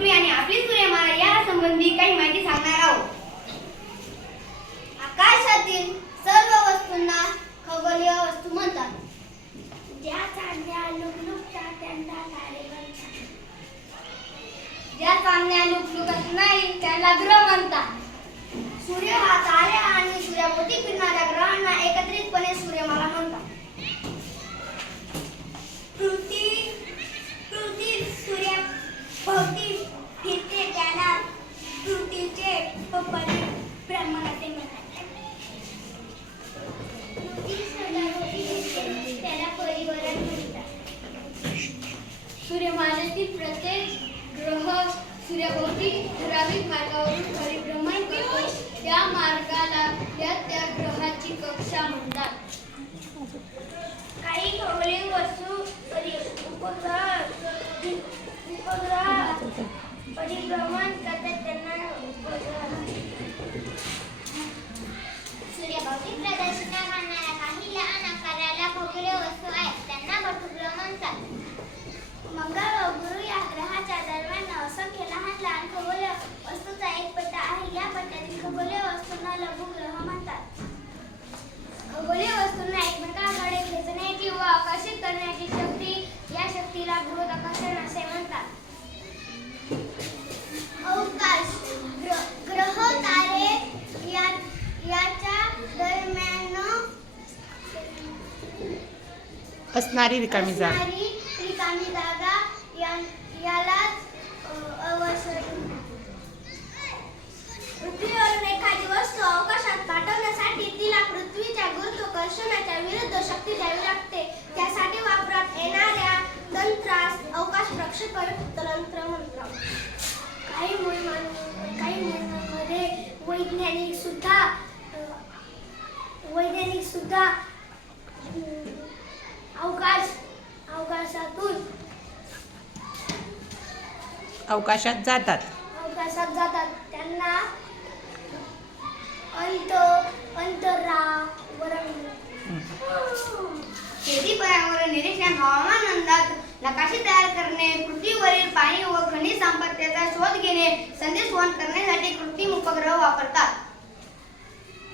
पृथ्वी आणि आपली सूर्यमाला या संबंधी काही माहिती सांगणार आहोत. आकाशातील सर्व वस्तूंना खगोलीय वस्तू म्हणतात. ज्या चांदण्या लुकलुकतात त्यांना तारे म्हणतात. ज्या चांदण्या लुकलुकत नाही त्याला ग्रह म्हणतात. सूर्य हा तारे आणि सूर्याभोवती फिरणाऱ्या ग्रहांना एकत्रितपणे सूर्यमाला म्हणतात. पृथ्वी सूर्याभोवती फिरते त्याला पृथ्वीचे परिभ्रमण असे म्हणतात. पृथ्वी सूर्याभोवती फिरते त्याला परिभ्रमण म्हणतात. सूर्यमालेतील प्रत्येक ग्रह सूर्याभोवती ठराविक मार्गावरून परिभ्रमण करतो. त्या मार्गाला त्या ग्रहाची कक्षा म्हणतात. काही खगोलीय वस्तू उपग्रह परिभ्रमण करतात त्यांना उपग्रह. सूर्याभोवती प्रदक्षिणा घालणाऱ्या काही लहान आकाराला खगोलीय वस्तू आहेत त्यांना लघुग्रह म्हणतात. मंगळ व गुरु या ग्रहाच्या दरम्यान असंख्य लहान लहान खगोलीय वस्तूंचा एक पट्टा आहे. या पट्ट्यातील खगोलीय वस्तूंना लघुग्रह म्हणतात. खगोलीय वस्तूंना एकमेकांकडे खेचणे किंवा आकर्षित करण्याची शक्ती, या शक्तीला गुरुत्वाकर्षण असे म्हणतात. अवकाश ग्रह तारे याच्या दरम्यान असणारी रिकामी जागा यालाच अवकाश. पृथ्वीवरून एखादी वस्तू अवकाशात पाठवण्यासाठी तिला पृथ्वीच्या गुरुत्वाकर्षणाच्या विरुद्ध शक्ती द्यावी लागते. त्यासाठी वापरात येणाऱ्या तंत्रास अवकाश प्रक्षेपण तंत्र म्हणतात. काही मोहिमांमध्ये वैज्ञानिक सुद्धा अवकाशात जातात. त्यांना अंतरावरण. शेती, पर्यावरण निरीक्षण, हवामान अंदाज, नकाशे तयार करणे, पृथ्वीवरील पाणी व खनिज संपत्तीचा शोध घेणे, संदेश वहन करण्यासाठी कृत्रिम उपग्रह वापरतात.